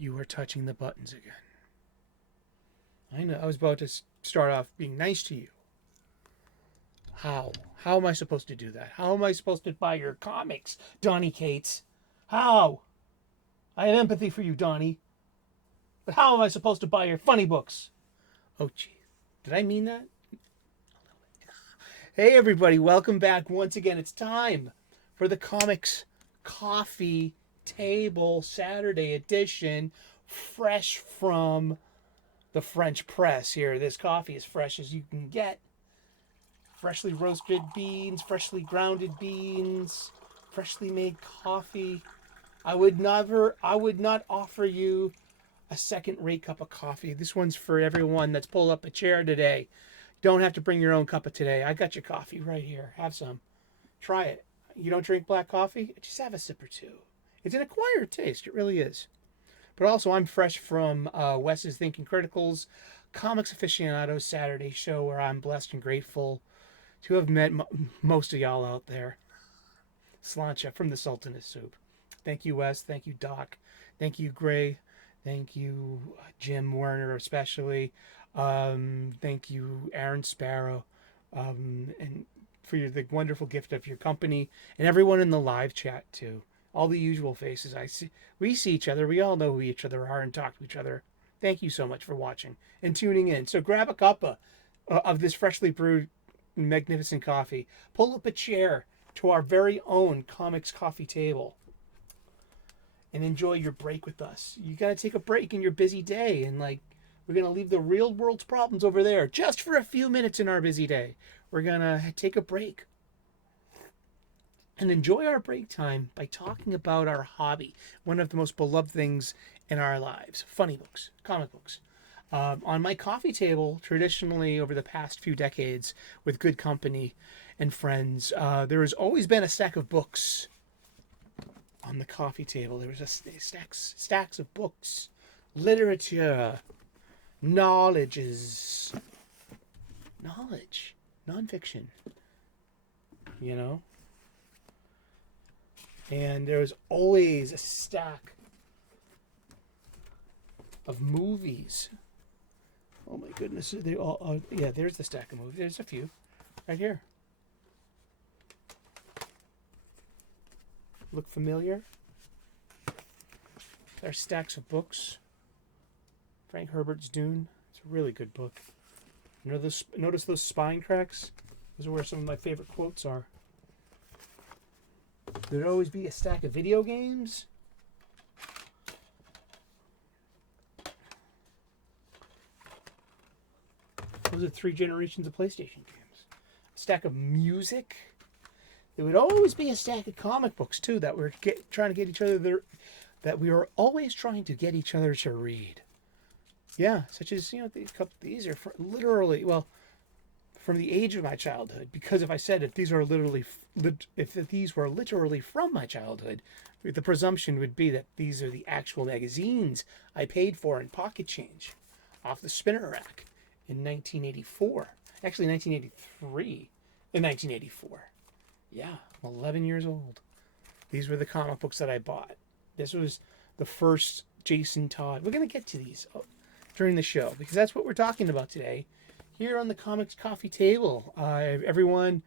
you are touching the buttons again. I know, I was about to start off being nice to you. How? How am I supposed to do that? How am I supposed to buy your comics, Donnie Cates? How? I have empathy for you, Donnie. But how am I supposed to buy your funny books? Oh, gee. Did I mean that? Hey, everybody. Welcome back once again. It's time for the Comics Coffee Table Saturday edition, fresh from the French press here. This coffee is fresh as you can get. Freshly roasted beans, freshly grounded beans, freshly made coffee. I would not offer you a second-rate cup of coffee. This one's for everyone that's pulled up a chair today. You don't have to bring your own cup of today. I got your coffee right here. Have some. Try it. You don't drink black coffee? Just have a sip or two. It's an acquired taste. It really is. But also, I'm fresh from Wes's Thinking Critical's Comics Aficionados Saturday show, where I'm blessed and grateful to have met most of y'all out there. Slancha from the Sultan's Soup. Thank you, Wes. Thank you, Doc. Thank you, Gray. Thank you, Jim Werner, especially. Thank you, Aaron Sparrow, and for the wonderful gift of your company, and everyone in the live chat too. All the usual faces I see. We see each other. We all know who each other are and talk to each other. Thank you so much for watching and tuning in. So grab a cuppa of this freshly brewed magnificent coffee. Pull up a chair to our very own comics coffee table and enjoy your break with us. You got to take a break in your busy day, and we're going to leave the real world's problems over there just for a few minutes in our busy day. We're going to take a break and enjoy our break time by talking about our hobby, one of the most beloved things in our lives, funny books, comic books. On my coffee table, traditionally over the past few decades, with good company and friends, there has always been a stack of books on the coffee table. There was stacks of books, literature, knowledge, nonfiction, you know? And there was always a stack of movies. Oh my goodness, they all, yeah, there's the stack of movies. There's a few right here. Look familiar? There's stacks of books. Frank Herbert's Dune. It's a really good book. Notice those spine cracks? Those are where some of my favorite quotes are. There'd always be a stack of video games. Those are 3 generations of PlayStation games. A stack of music. There would always be a stack of comic books too that we're trying to get each other there, that we are always trying to get each other to read. Yeah, such as these are literally from the age of my childhood. Because if I said if these were literally from my childhood, the presumption would be that these are the actual magazines I paid for in pocket change off the spinner rack in 1984. Actually, 1983. In 1984. Yeah, I'm 11 years old. These were the comic books that I bought. This was the first Jason Todd. We're going to get to these during the show because that's what we're talking about today here on the Comics Coffee Table. Everyone,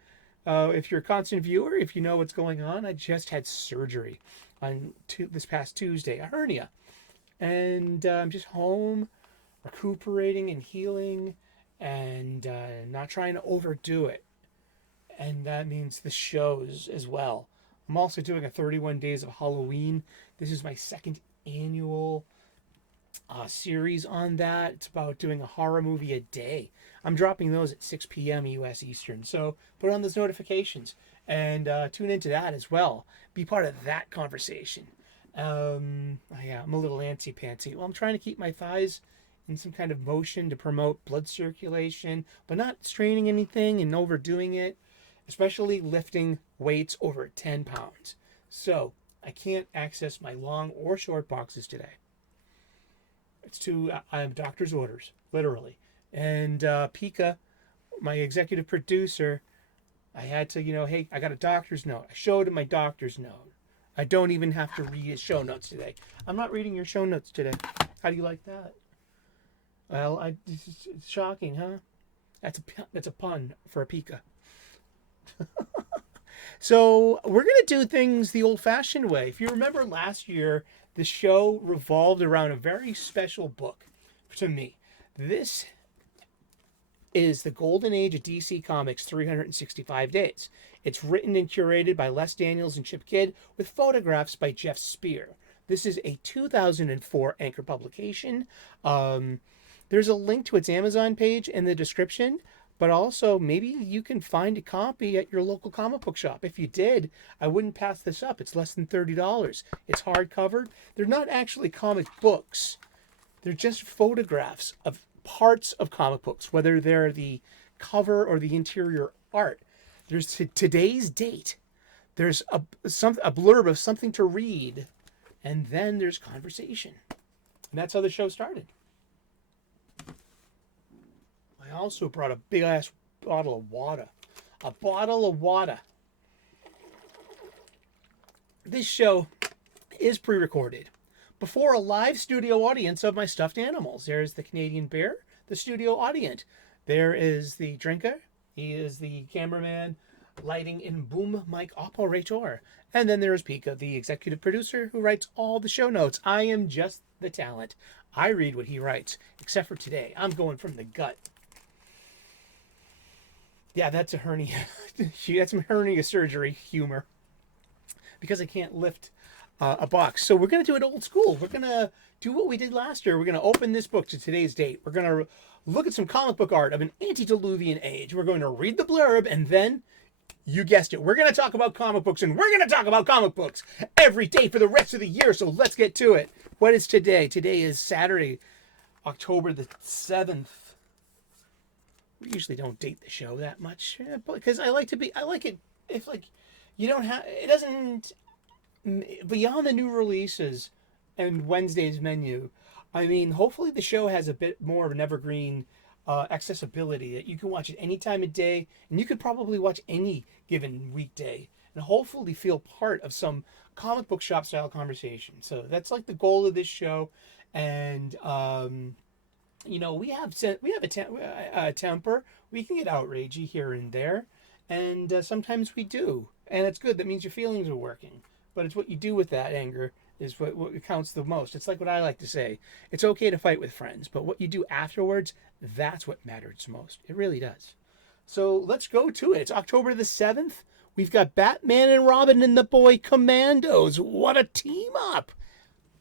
if you're a constant viewer, if you know what's going on, I just had surgery on this past Tuesday, a hernia. And I'm just home, recuperating and healing and not trying to overdo it. And that means the shows as well. I'm also doing a 31 Days of Halloween. This is my second annual series on that. It's about doing a horror movie a day. I'm dropping those at 6 p.m. U.S. Eastern. So put on those notifications and tune into that as well. Be part of that conversation. I'm a little antsy-pantsy. Well, I'm trying to keep my thighs in some kind of motion to promote blood circulation, but not straining anything and overdoing it. Especially lifting weights over 10 pounds. So I can't access my long or short boxes today. I have doctor's orders, literally. And Pika, my executive producer, I had to, hey, I got a doctor's note. I showed him my doctor's note. I don't even have to read his show notes today. I'm not reading your show notes today. How do you like that? Well, it's shocking, huh? That's a pun for a pika. So we're going to do things the old-fashioned way. If you remember last year, the show revolved around a very special book to me. This is the Golden Age of DC Comics 365 Days. It's written and curated by Les Daniels and Chip Kidd with photographs by Jeff Spear. This is a 2004 Anchor publication. There's a link to its Amazon page in the description, but also maybe you can find a copy at your local comic book shop. If you did, I wouldn't pass this up. It's less than $30. It's hardcover. They're not actually comic books. They're just photographs of parts of comic books, whether they're the cover or the interior art. There's today's date. There's a blurb of something to read, and then there's conversation. And that's how the show started. I also brought a big ass bottle of water. A bottle of water. This show is pre-recorded before a live studio audience of my stuffed animals. There's the Canadian bear, the studio audience. There is the drinker. He is the cameraman, lighting and boom mic operator. And then there is Pika, the executive producer who writes all the show notes. I am just the talent. I read what he writes, except for today. I'm going from the gut. Yeah, that's a hernia. That's some hernia surgery humor. Because I can't lift a box. So we're going to do it old school. We're going to do what we did last year. We're going to open this book to today's date. We're going to look at some comic book art of an antediluvian age. We're going to read the blurb, and then, you guessed it, we're going to talk about comic books, and we're going to talk about comic books every day for the rest of the year. So let's get to it. What is today? Today is Saturday, October the 7th. We usually don't date the show that much because I like it if like you don't have, it doesn't, beyond the new releases and Wednesday's menu. I mean, hopefully the show has a bit more of an evergreen accessibility that you can watch it any time of day, and you could probably watch any given weekday and hopefully feel part of some comic book shop style conversation. So that's like the goal of this show. And you know, we have a temper. We can get outragey here and there, and sometimes we do, and it's good. That means your feelings are working. But it's what you do with that anger is what counts the most. It's like what I like to say. It's okay to fight with friends, but what you do afterwards, that's what matters most. It really does. So let's go to it. It's October the 7th. We've got Batman and Robin and the Boy Commandos. What a team up!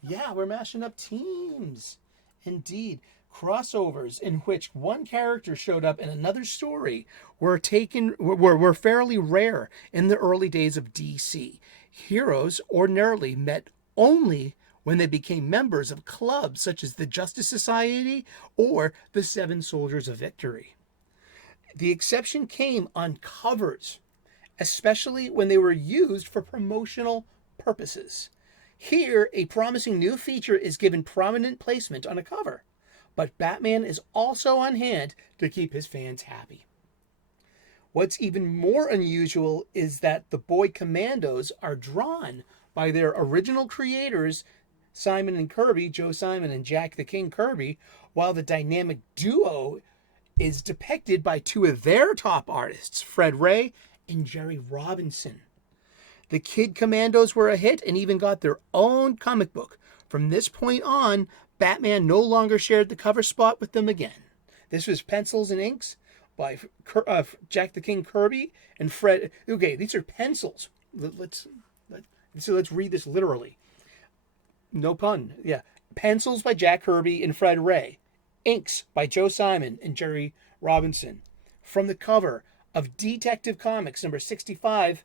Yeah, we're mashing up teams. Indeed. Crossovers in which one character showed up in another story were fairly rare in the early days of DC. Heroes ordinarily met only when they became members of clubs such as the Justice Society or the Seven Soldiers of Victory. The exception came on covers, especially when they were used for promotional purposes. Here, a promising new feature is given prominent placement on a cover. But Batman is also on hand to keep his fans happy. What's even more unusual is that the Boy Commandos are drawn by their original creators, Simon and Kirby, Joe Simon and Jack the King Kirby, while the dynamic duo is depicted by two of their top artists, Fred Ray and Jerry Robinson. The Kid Commandos were a hit and even got their own comic book. From this point on, Batman no longer shared the cover spot with them again. This was Pencils and Inks by Jack the King Kirby and Fred. Okay, these are pencils. Let's read this literally. No pun. Yeah. Pencils by Jack Kirby and Fred Ray. Inks by Joe Simon and Jerry Robinson. From the cover of Detective Comics number 65,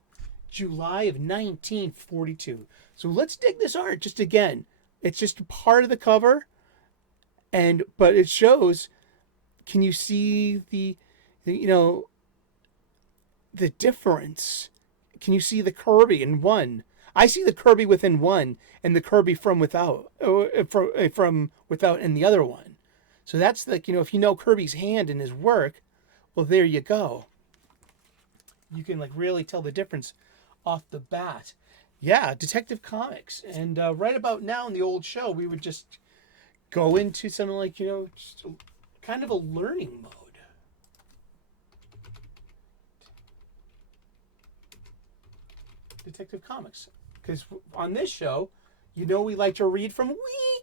July of 1942. So let's dig this art just again. It's just a part of the cover, but it shows. Can you see the difference? Can you see the Kirby in one? I see the Kirby within one, and the Kirby from without in the other one. So that's like, if you know Kirby's hand in his work, well, there you go. You can like really tell the difference off the bat. Yeah, Detective Comics. And right about now in the old show, we would just go into something like, just kind of a learning mode. Detective Comics. Because on this show, we like to read from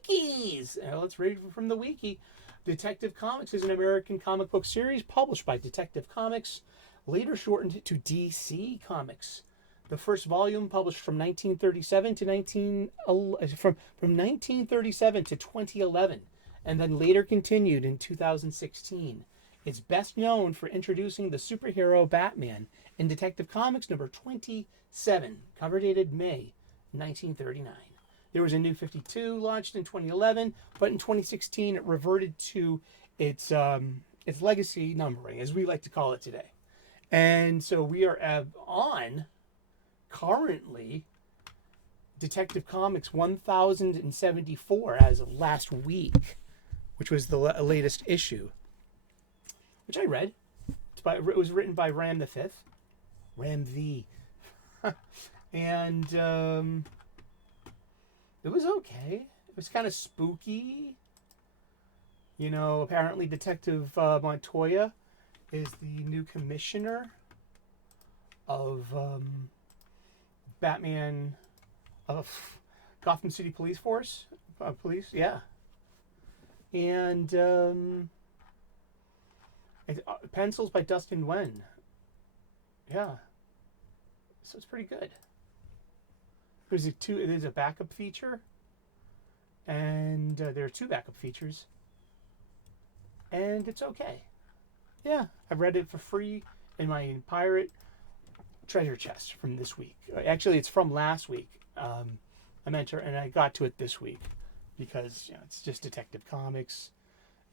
wikis. Let's read from the wiki. Detective Comics is an American comic book series published by Detective Comics, later shortened to DC Comics. The first volume published from 1937 to 1937 to 2011, and then later continued in 2016. It's best known for introducing the superhero Batman in Detective Comics number 27, cover dated May 1939. There was a new 52 launched in 2011, but in 2016 it reverted to its legacy numbering, as we like to call it today. And so we are on currently Detective Comics 1074 as of last week, which was the latest issue, which I read. It was written by Ram the Fifth, Ram V, and it was okay. It was kind of spooky. Apparently Detective Montoya is the new commissioner of Batman of Gotham City Police Force. Police, yeah. And pencils by Dustin Nguyen. Yeah. So it's pretty good. There's a backup feature, and there are two backup features, and it's okay. Yeah, I've read it for free in my pirate treasure chest from this week. Actually, it's from last week. And I got to it this week because it's just Detective Comics.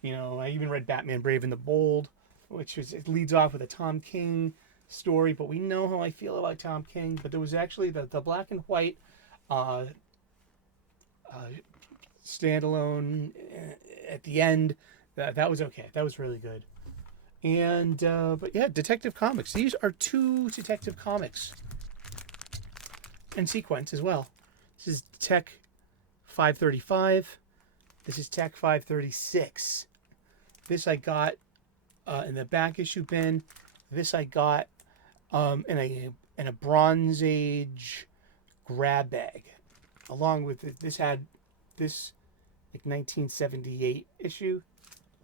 I even read Batman Brave and the Bold, it leads off with a Tom King story, but we know how I feel about Tom King. But there was actually the black and white standalone at the end. That was okay. That was really good. And but yeah, Detective Comics. These are two Detective Comics in sequence as well. This is Tech 535. This is Tech 536. This I got in the back issue bin. This I got in a Bronze Age grab bag, along with it. This had this 1978 issue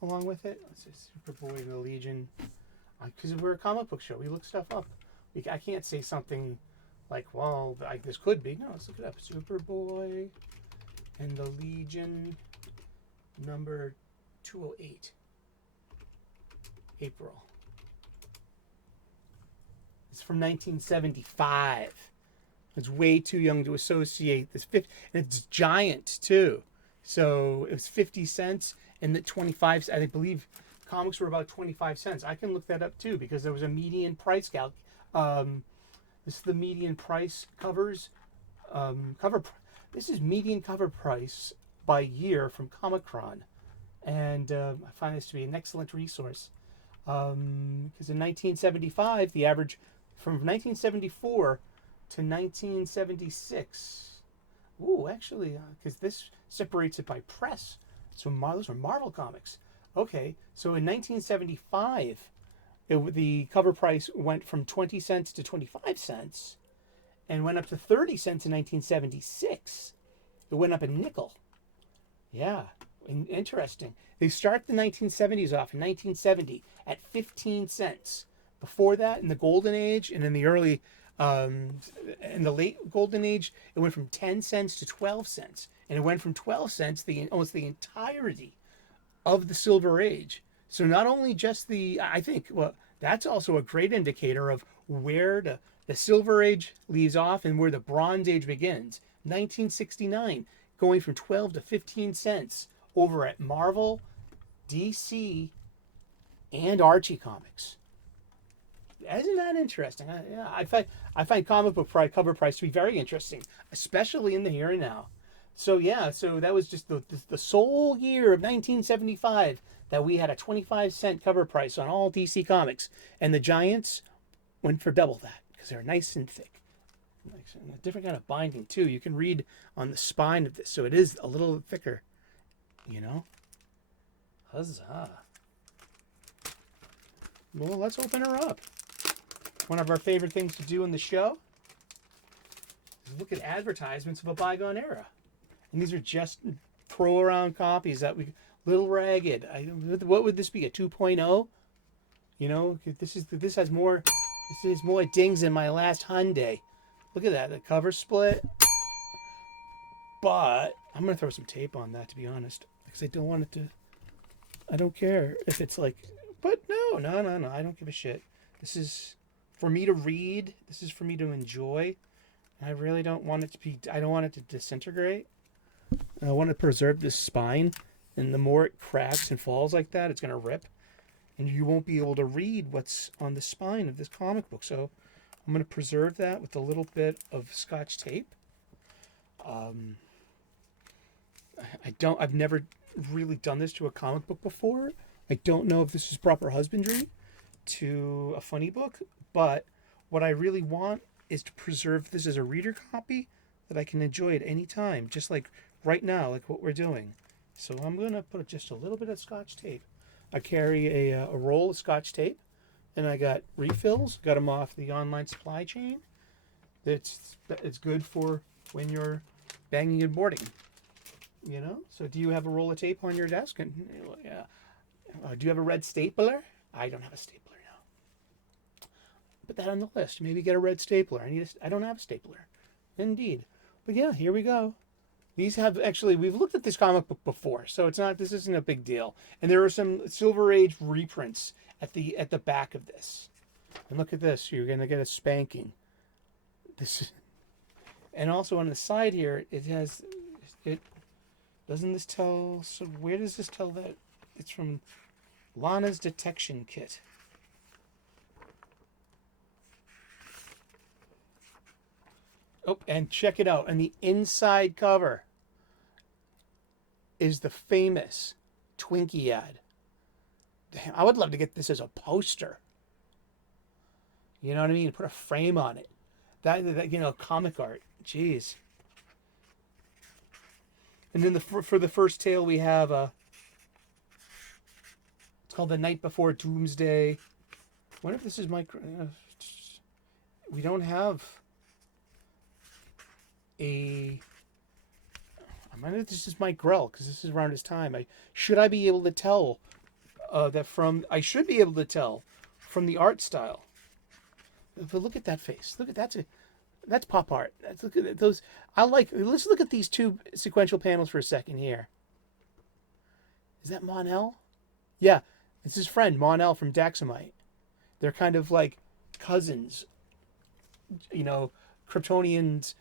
along with it. It's a Superboy and the Legion. Because we're a comic book show, we look stuff up. I can't say something like, well, this could be. No, let's look it up. Superboy and the Legion, number 208, April. It's from 1975. It's way too young to associate this. And it's giant too. So it was 50 cents and the 25. I believe comics were about 25 cents. I can look that up too because there was a median price calc. This is the median price covers. This is median cover price by year from Comicron, and I find this to be an excellent resource. Because in 1975, the average from 1974 to 1976. Ooh, actually, because this separates it by press. So those are Marvel comics. Okay, so in 1975, the cover price went from 20 cents to 25 cents and went up to 30 cents in 1976. It went up a nickel. Yeah, interesting. They start the 1970s off in 1970 at 15 cents. Before that, in the Golden Age and in the early, in the late Golden Age, it went from 10 cents to 12 cents. And it went from 12 cents almost the entirety of the Silver Age. So not only just I think, well, that's also a great indicator of where the Silver Age leaves off and where the Bronze Age begins. 1969, going from 12 to 15 cents over at Marvel, DC, and Archie Comics. Isn't that interesting? I find comic book cover price to be very interesting, especially in the here and now. So yeah, so that was just the sole year of 1975 that we had a 25-cent cover price on all DC Comics, and the Giants went for double that because they're nice and thick. A different kind of binding too. You can read on the spine of this, so it is a little thicker. You know. Huzzah! Well, let's open her up. One of our favorite things to do in the show is look at advertisements of a bygone era. And these are just throw around copies that we little ragged. What would this be? A 2.0? You know, this has more. This is more dings than my last Hyundai. Look at that, the cover split. But I'm gonna throw some tape on that, to be honest, because I don't want it to. I don't care if it's like. But no, I don't give a shit. This is for me to read. This is for me to enjoy. I really don't want it to be. I don't want it to disintegrate. I want to preserve this spine, and the more it cracks and falls like that, it's gonna rip, and you won't be able to read what's on the spine of this comic book. So I'm gonna preserve that with a little bit of Scotch tape. I've never really done this to a comic book before. I don't know if this is proper husbandry to a funny book, but what I really want is to preserve this as a reader copy that I can enjoy at any time, just like right now, like what we're doing. So I'm going to put just a little bit of Scotch tape. I carry a roll of Scotch tape, and I got refills, got them off the online supply chain. It's good for when you're banging and boarding. You know, so do you have a roll of tape on your desk? And yeah, do you have a red stapler? I don't have a stapler now. Put that on the list. Maybe get a red stapler. I don't have a stapler. Indeed, but yeah, here we go. These have actually we've looked at this comic book before, so this isn't a big deal. And there are some Silver Age reprints at the back of this. And look at this. You're gonna get a spanking. And also on the side here, it has it. Doesn't this tell? So where does this tell that it's from? Lana's Detection Kit. Oh, and check it out. And the inside cover is the famous Twinkie ad. Damn, I would love to get this as a poster. You know what I mean? Put a frame on it. That you know, comic art. Jeez. And then for the first tale we have it's called The Night Before Doomsday. I wonder if this is we don't have I wonder if this is Mike Grell, because this is around his time. Should be able to tell I should be able to tell from the art style. But look at that face. Look at that's pop art. Look at those. Let's look at these two sequential panels for a second here. Is that Mon-El? Yeah, it's his friend Mon-El from Daxamite. They're kind of like cousins. You know, Kryptonians.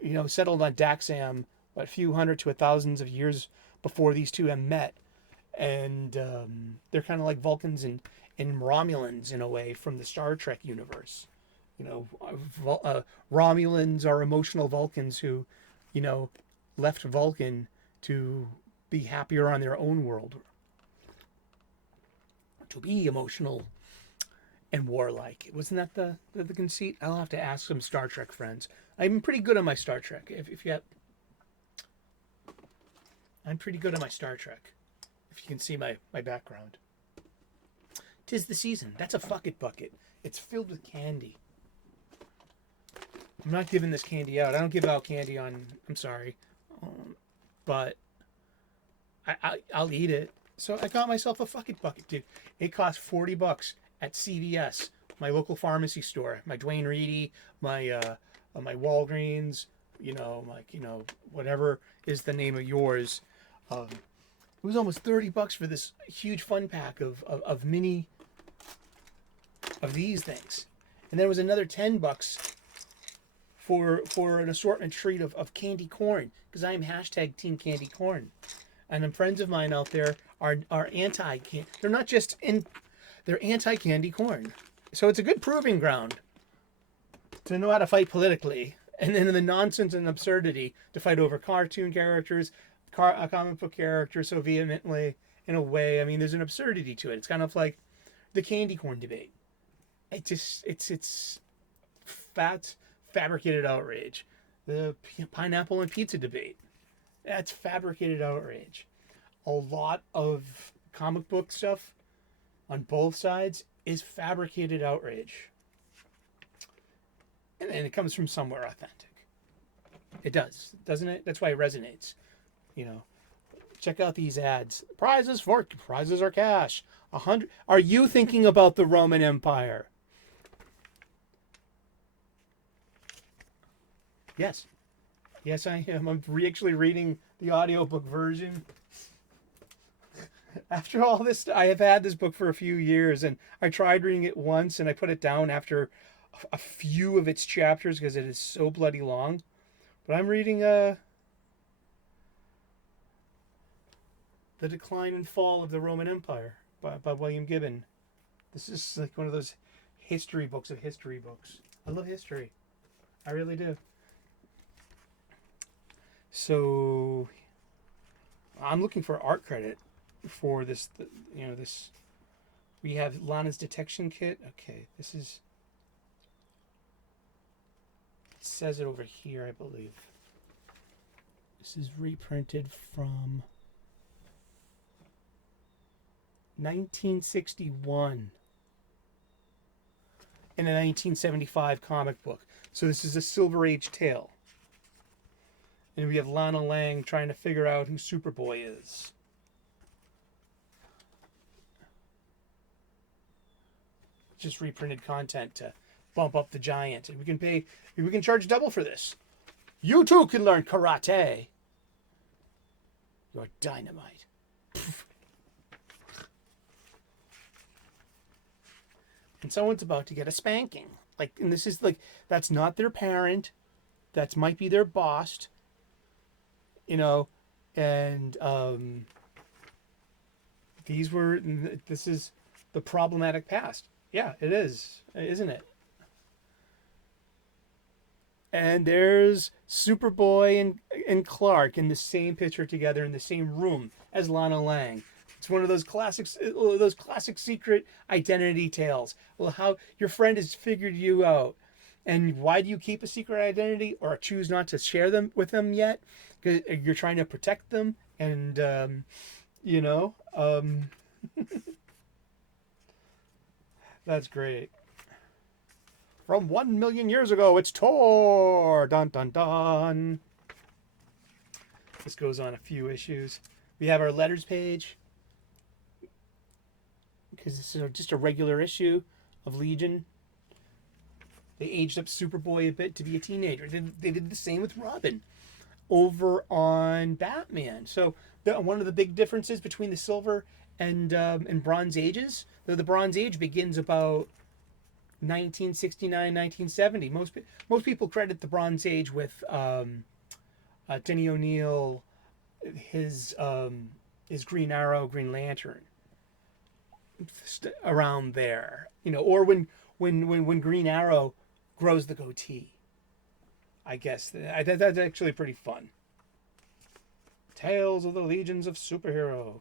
You know, settled on Daxam a few hundred to thousands of years before these two have met, and they're kind of like Vulcans and Romulans in a way from the Star Trek universe. You know, Romulans are emotional Vulcans who, you know, left Vulcan to be happier on their own world. To be emotional and warlike. Wasn't that the conceit? I'll have to ask some Star Trek friends. I'm pretty good on my Star Trek. I'm pretty good on my Star Trek. If you can see my background. 'Tis the season. That's a fuck it bucket. It's filled with candy. I'm not giving this candy out. I don't give out candy on. I'm sorry, but I'll eat it. So I got myself a fuck it bucket, dude. It cost $40 at CVS, my local pharmacy store. My Dwayne Reedy, my Walgreens. You know, whatever is the name of yours. It was almost $30 for this huge fun pack of mini of these things, and there was another $10 for an assortment treat of candy corn, because I am hashtag Team Candy Corn, and then friends of mine out there are anti. They're not just they're anti candy corn, so it's a good proving ground to know how to fight politically, and then the nonsense and absurdity to fight over cartoon characters, comic book characters so vehemently. In a way, I mean, there's an absurdity to it. It's kind of like the candy corn debate. It's that's fabricated outrage. The pineapple and pizza debate, that's fabricated outrage. A lot of comic book stuff on both sides is fabricated outrage. And it comes from somewhere authentic. It does, doesn't it? That's why it resonates. You know, check out these ads. Prizes are cash. 100. Are you thinking about the Roman Empire? Yes. Yes, I am. I'm actually reading the audiobook version. After all this, I have had this book for a few years, and I tried reading it once, and I put it down after a few of its chapters because it is so bloody long. But I'm reading The Decline and Fall of the Roman Empire by William Gibbon. This is like one of those history books of history books. I love history. I really do. So I'm looking for art credit for this, this. We have Lana's detection kit. Okay, this is, it says it over here, I believe. This is reprinted from 1961 in a 1975 comic book. So this is a Silver Age tale. And we have Lana Lang trying to figure out who Superboy is. Just reprinted content to bump up the giant. And we can charge double for this. You too can learn karate. You're dynamite. And someone's about to get a spanking. And this is that's not their parent. That might be their boss. And this is the problematic past. Yeah, it is, isn't it? And there's Superboy and Clark in the same picture together in the same room as Lana Lang. It's one of those classic secret identity tales. Well, how your friend has figured you out. And why do you keep a secret identity or choose not to share them with them yet? Because you're trying to protect them, and that's great. From 1 million years ago, it's Tor. Dun dun dun. This goes on a few issues. We have our letters page because this is just a regular issue of Legion. They aged up Superboy a bit to be a teenager. They did the same with Robin over on Batman. So one of the big differences between the Silver and Bronze Ages, though the Bronze Age begins about 1969, 1970. Most people credit the Bronze Age with Denny O'Neil, his Green Arrow, Green Lantern, around there, or when Green Arrow grows the goatee. I guess that's actually pretty fun. Tales of the Legions of Superhero.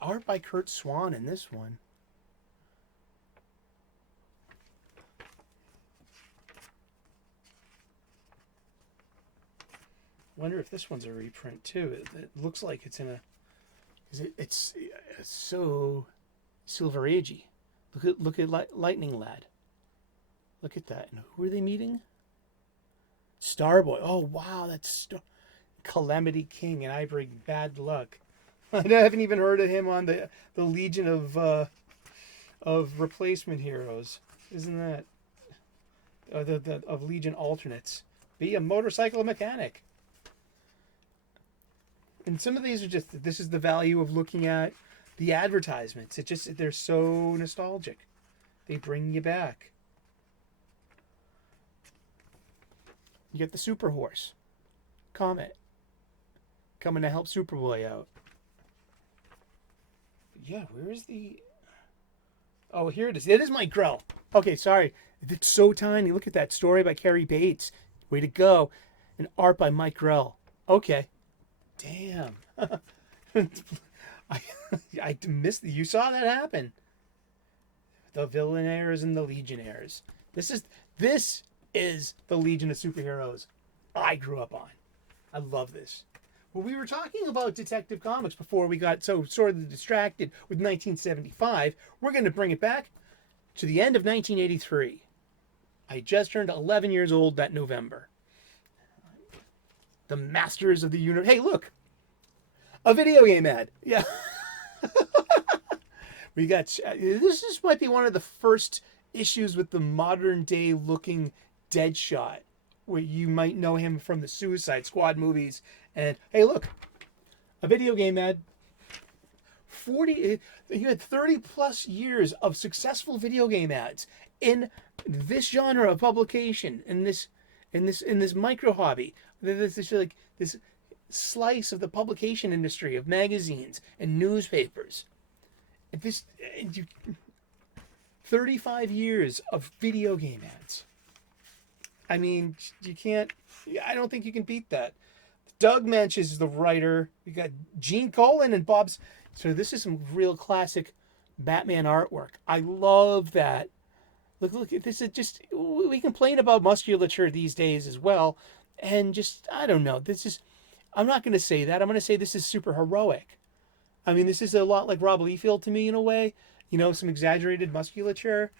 Art by Kurt Swan in this one. Wonder if this one's a reprint too. It looks like it's in a. It's so Silver Agey. Look at Lightning Lad. Look at that. And who are they meeting? Starboy. Oh wow, that's Calamity King, and I bring bad luck. I haven't even heard of him on the Legion of replacement heroes. Isn't that of Legion alternates? Be a motorcycle mechanic. And some of these are just, this is the value of looking at the advertisements. They're so nostalgic. They bring you back. You get the Super Horse Comet coming to help Superboy out. Yeah, where is the... Oh, here it is. It is Mike Grell. Okay, sorry. It's so tiny. Look at that story by Carrie Bates. Way to go. And art by Mike Grell. Okay. Damn. I missed... You saw that happen. The Villainaires and the Legionnaires. This is the Legion of Superheroes I grew up on. I love this. Well, we were talking about Detective Comics before we got so sort of distracted with 1975. We're going to bring it back to the end of 1983. I just turned 11 years old that November. The Masters of the Universe. Hey, look! A video game ad. Yeah. We got... This might be one of the first issues with the modern day looking Deadshot, where you might know him from the Suicide Squad movies. And hey, look, a video game ad. You had 30 plus years of successful video game ads in this genre of publication, in this micro hobby. This slice of the publication industry of magazines and newspapers. 35 years of video game ads. I mean, I don't think you can beat that. Doug Mensch is the writer. We got Gene Colan and Bob's. So this is some real classic Batman artwork. I love that. Look, this is just, we complain about musculature these days as well. And just, I don't know. I'm not going to say that. I'm going to say this is super heroic. I mean, this is a lot like Rob Liefeld to me in a way. You know, some exaggerated musculature.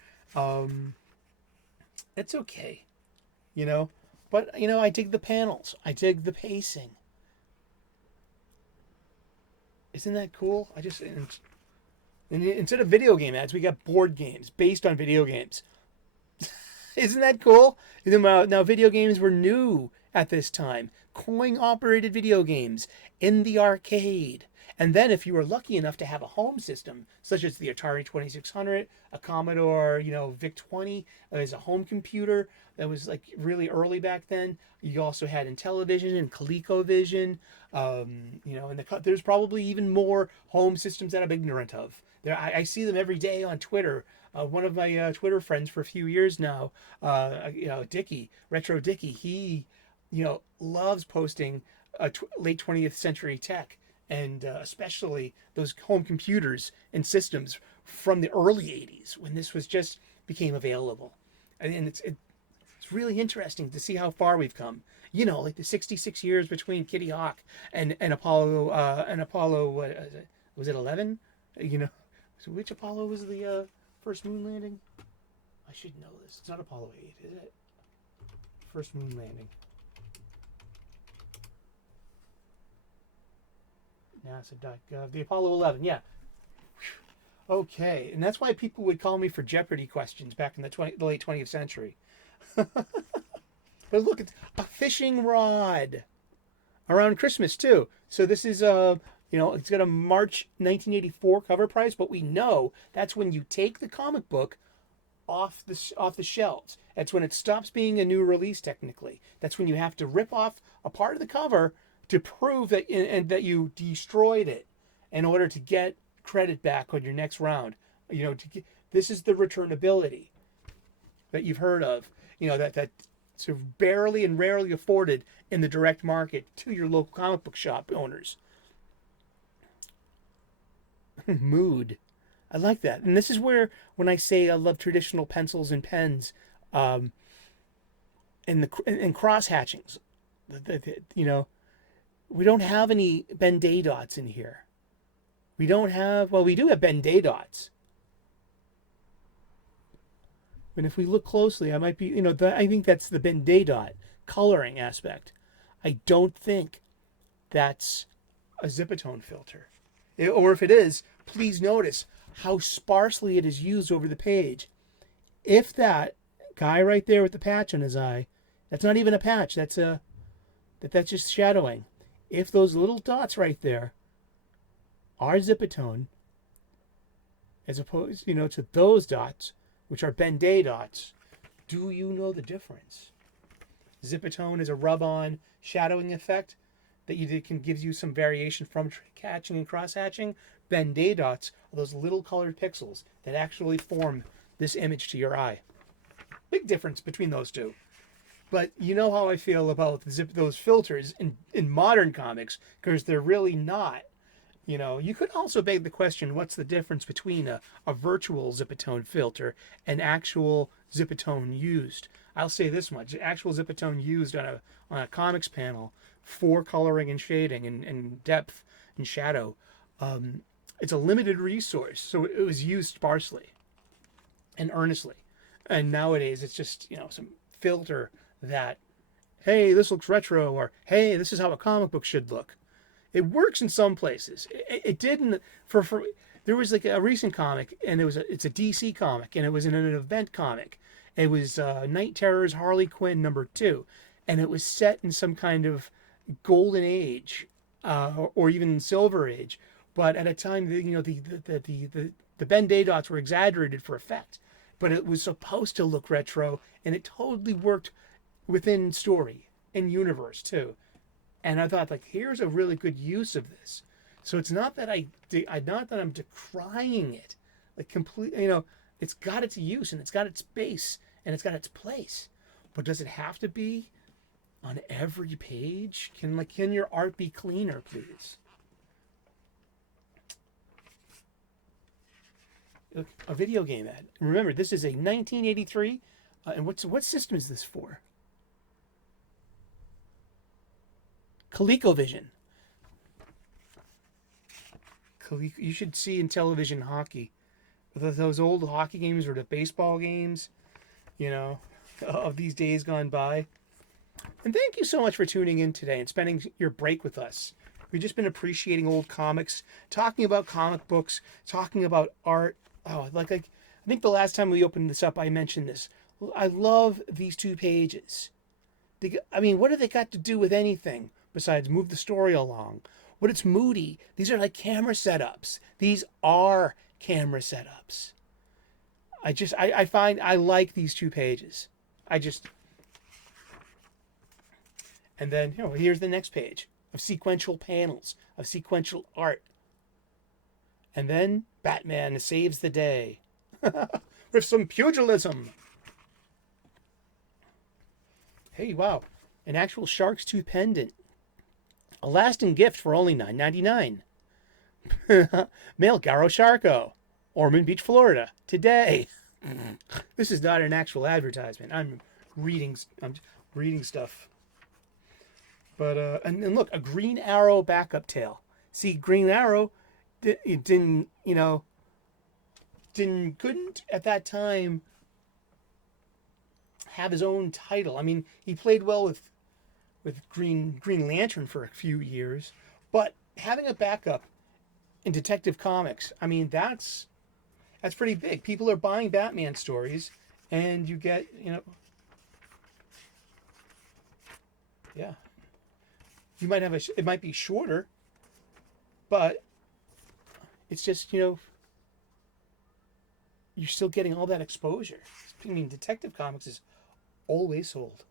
It's okay. You know? But, you know, I dig the panels. I dig the pacing. Isn't that cool? Instead of video game ads, we got board games based on video games. Isn't that cool? Now, video games were new at this time. Coin-operated video games in the arcade. And then if you were lucky enough to have a home system, such as the Atari 2600, a Commodore, VIC-20 as a home computer that was like really early back then. You also had Intellivision and ColecoVision, and there's probably even more home systems that I'm ignorant of. I see them every day on Twitter. One of my Twitter friends for a few years now, Dicky, Retro Dicky, he, loves posting late 20th century tech. And especially those home computers and systems from the early 80s when this was just became available. And it's really interesting to see how far we've come. Like the 66 years between Kitty Hawk and Apollo, was it 11? So which Apollo was the first moon landing? I should know this. It's not Apollo 8, is it? First moon landing. NASA.gov. The Apollo 11, yeah. Okay, and that's why people would call me for Jeopardy questions back in the late 20th century. But look, it's a fishing rod. Around Christmas, too. So this is, it's got a March 1984 cover price, but we know that's when you take the comic book off the shelves. That's when it stops being a new release, technically. That's when you have to rip off a part of the cover to prove that you destroyed it in order to get credit back on your next round. This is the returnability that you've heard of. That sort of barely and rarely afforded in the direct market to your local comic book shop owners. Mood. I like that. And this is where, when I say I love traditional pencils and pens, and cross hatchings, we don't have any Ben Day dots in here. We do have Ben Day dots. And if we look closely, I might be, I think that's the Ben Day dot coloring aspect. I don't think that's a Zipatone filter. Or if it is, please notice how sparsely it is used over the page. If that guy right there with the patch on his eye, that's not even a patch, that's just shadowing. If those little dots right there are Zipatone, as opposed, to those dots, which are Ben Day dots, do you know the difference? Zipatone is a rub-on shadowing effect that gives you some variation from hatching and cross-hatching. Ben Day dots are those little colored pixels that actually form this image to your eye. Big difference between those two. But you know how I feel about those filters in modern comics, because they're really not You know, you could also beg the question, what's the difference between a virtual Zipatone filter and actual Zipatone used? I'll say this much. Actual Zipatone used on a comics panel for coloring and shading and depth and shadow, it's a limited resource, so it was used sparsely and earnestly. And nowadays it's just, you know, some filter that, hey, this looks retro, or hey, this is how a comic book should look. It works in some places. It didn't for there was like a recent comic, and it's a DC comic, and it was in an event comic. It was Night Terror's Harley Quinn #2, and it was set in some kind of golden age, or even silver age, but at a time, you know, the Ben Day dots were exaggerated for effect, but it was supposed to look retro, and it totally worked within story and universe too. And I thought, like, here's a really good use of this. So it's not that not that I'm decrying it, like completely. You know, it's got its use and it's got its base and it's got its place. But does it have to be on every page? Can your art be cleaner, please? Look, a video game ad. Remember, this is a 1983, and what system is this for? ColecoVision. You should see in television hockey, those old hockey games or the baseball games, you know, of these days gone by. And thank you so much for tuning in today and spending your break with us. We've just been appreciating old comics, talking about comic books, talking about art. Oh, like I think the last time we opened this up, I mentioned this. I love these 2 pages. I mean, what do they got to do with anything besides move the story along? But it's moody. These are like camera setups. These are camera setups. I find I like these 2 pages. And then, you know, here's the next page of sequential panels, of sequential art. And then Batman saves the day with some pugilism. Hey, wow. An actual shark's tooth pendant. A lasting gift for only $9.99. Mail Garo Sharko, Ormond Beach, Florida, today. This is not an actual advertisement. I'm reading stuff. But and look, a Green Arrow backup tale. See, Green Arrow couldn't at that time have his own title. I mean, he played well with Green Lantern for a few years, but having a backup in Detective Comics, I mean, that's pretty big. People are buying Batman stories, and you get, you know, yeah, you might have it might be shorter, but it's just, you know, you're still getting all that exposure. I mean, Detective Comics is always sold.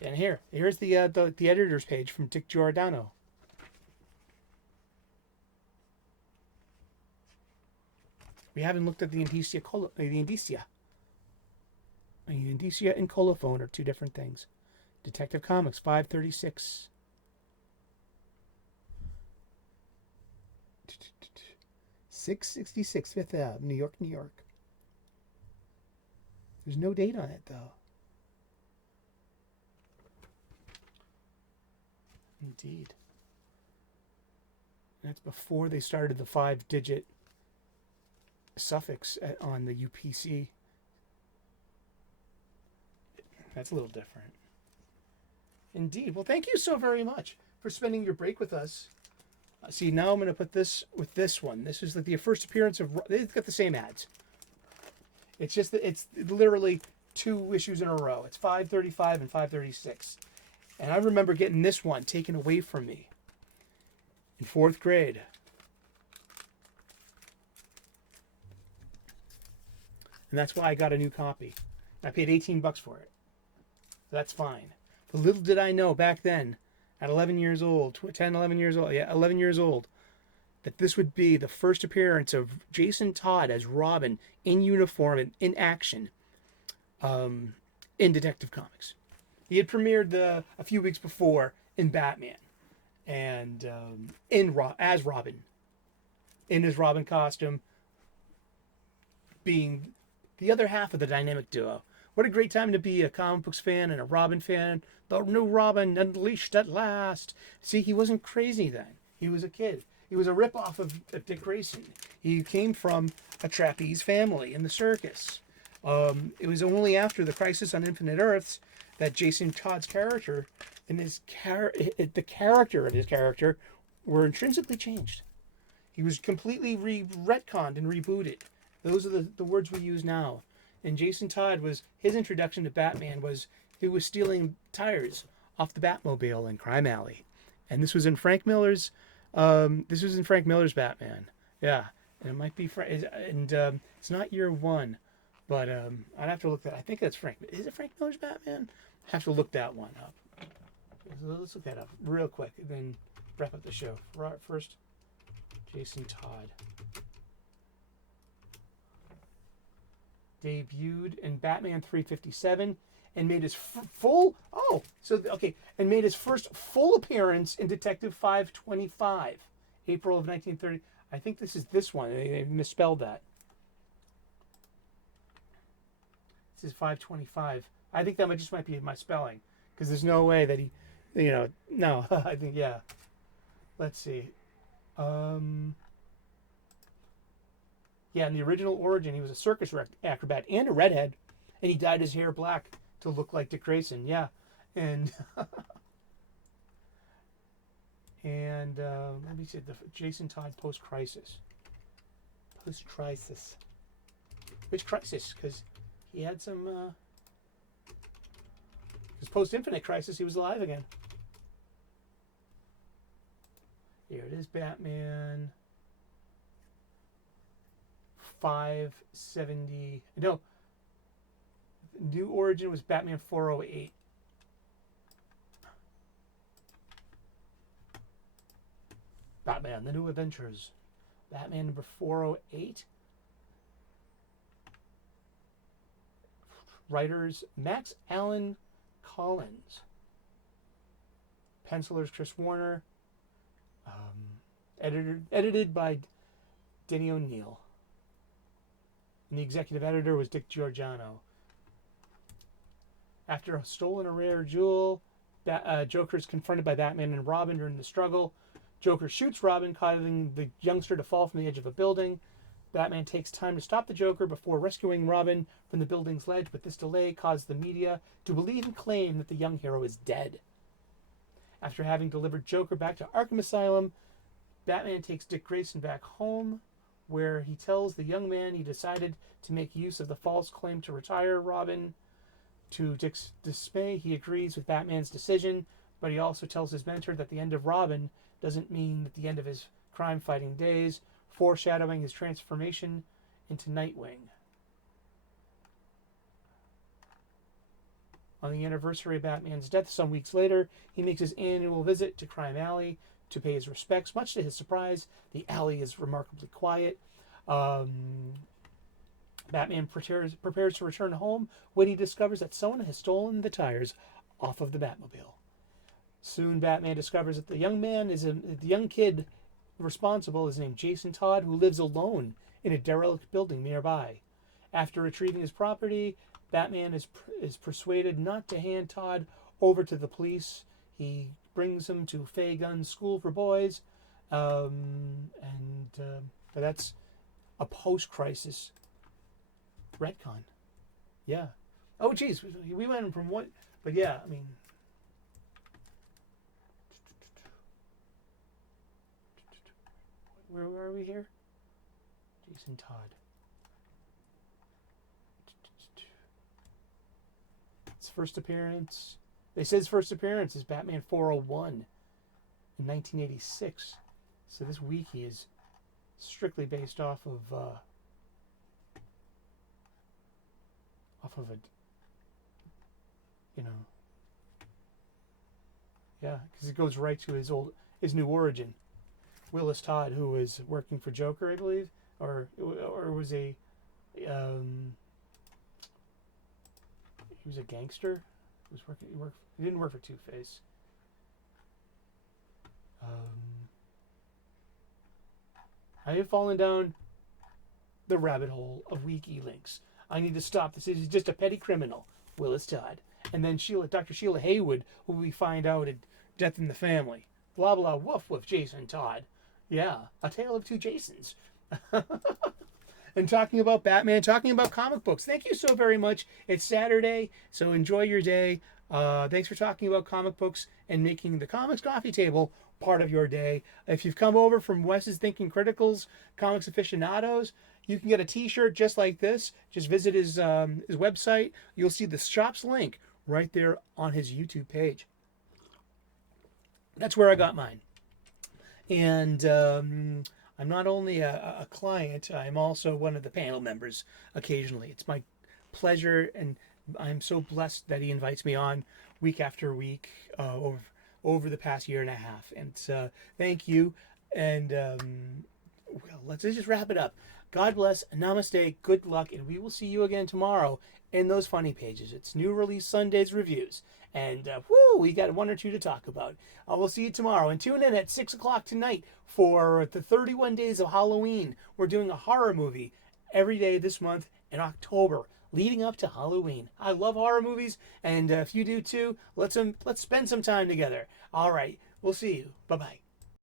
And here's the editor's page from Dick Giordano. We haven't looked at the indicia. The indicia and colophone are 2 different things. Detective Comics, 536. $666 Fifth Ave, New York, New York. There's no date on it, though. Indeed. That's before they started the 5-digit suffix on the UPC. That's a little different. Indeed. Well, thank you so very much for spending your break with us. See, now I'm going to put this with this one. This is like the first appearance of... They've got the same ads. It's just that it's literally 2 issues in a row. It's 535 and 536. And I remember getting this one taken away from me in 4th grade. And that's why I got a new copy. I paid $18 for it. So that's fine. But little did I know back then, at 11 years old, 11 years old, that this would be the first appearance of Jason Todd as Robin in uniform and in action in Detective Comics. He had premiered a few weeks before in Batman. and as Robin, in his Robin costume, being the other half of the dynamic duo. What a great time to be a comic books fan and a Robin fan. The new Robin unleashed at last. See, he wasn't crazy then. He was a kid. He was a ripoff of Dick Grayson. He came from a trapeze family in the circus. It was only after the Crisis on Infinite Earths that Jason Todd's character and the character of his character were intrinsically changed. He was completely retconned and rebooted. Those are the words we use now. And Jason Todd his introduction to Batman was he was stealing tires off the Batmobile in Crime Alley, and this was in Frank Miller's. Batman. Yeah, and it might be it's not year one, but I'd have to look that. I think that's Frank. Is it Frank Miller's Batman? I have to look that one up. So let's look that up real quick, and then wrap up the show. First, Jason Todd. Debuted in Batman 357 and made his and made his first full appearance in Detective 525, April of 1930. I think this one. They misspelled that. This is 525. I think that might be my spelling, because there's no way that he, no. I think yeah. Let's see. Yeah, in the original origin, he was a circus acrobat and a redhead, and he dyed his hair black to look like Dick Grayson. Yeah, and let me see the Jason Todd post-crisis. Post-crisis. Which crisis? Because he had some. Because post-Infinite Crisis, he was alive again. Here it is, Batman. 570. No. New origin was Batman 408. Batman, The New Adventures. Batman number 408. Writers Max Allan Collins. Pencilers Chris Warner. Edited by Denny O'Neil. And the executive editor was Dick Giorgiano. After stolen a rare jewel, Joker is confronted by Batman and Robin during the struggle. Joker shoots Robin, causing the youngster to fall from the edge of a building. Batman takes time to stop the Joker before rescuing Robin from the building's ledge, but this delay caused the media to believe and claim that the young hero is dead. After having delivered Joker back to Arkham Asylum, Batman takes Dick Grayson back home, where he tells the young man he decided to make use of the false claim to retire Robin. To Dick's dismay, he agrees with Batman's decision, but he also tells his mentor that the end of Robin doesn't mean the end of his crime-fighting days, foreshadowing his transformation into Nightwing. On the anniversary of Batman's death some weeks later, he makes his annual visit to Crime Alley to pay his respects. Much to his surprise, the alley is remarkably quiet. Batman prepares to return home when he discovers that someone has stolen the tires off of the Batmobile. Soon, Batman discovers that the young kid responsible is named Jason Todd, who lives alone in a derelict building nearby. After retrieving his property, Batman is persuaded not to hand Todd over to the police. He brings him to Fay Gunn's School for Boys, but that's a post-crisis retcon. Yeah. Oh, geez, we went from what? But yeah, I mean, where are we here? Jason Todd. His first appearance. They said his first appearance is Batman 401 in 1986. So this wiki is strictly based off of yeah, because it goes right to his new origin. Willis Todd, who was working for Joker, I believe, or was he was a gangster. He didn't work for Two-Face. I have fallen down the rabbit hole of WikiLinks. I need to stop this. He's just a petty criminal, Willis Todd. And then Dr. Sheila Haywood, who we find out at Death in the Family. Blah, blah, woof, woof, Jason Todd. Yeah, a tale of two Jasons. And talking about Batman, talking about comic books. Thank you so very much. It's Saturday, so enjoy your day. Thanks for talking about comic books and making the Comics Coffee Table part of your day. If you've come over from Wes's Thinking Criticals, Comics Aficionados, you can get a t-shirt just like this. Just visit his website. You'll see the shop's link right there on his YouTube page. That's where I got mine. And I'm not only a client, I'm also one of the panel members occasionally. It's my pleasure, and I'm so blessed that he invites me on week after week over the past year and a half. And thank you. And well, let's just wrap it up. God bless, namaste, good luck, and we will see you again tomorrow in those funny pages. It's New Release Sundays reviews. And we got one or two to talk about. We'll see you tomorrow. And tune in at 6 o'clock tonight for the 31 Days of Halloween. We're doing a horror movie every day this month in October, leading up to Halloween. I love horror movies, and if you do too, let's spend some time together. All right, we'll see you. Bye-bye.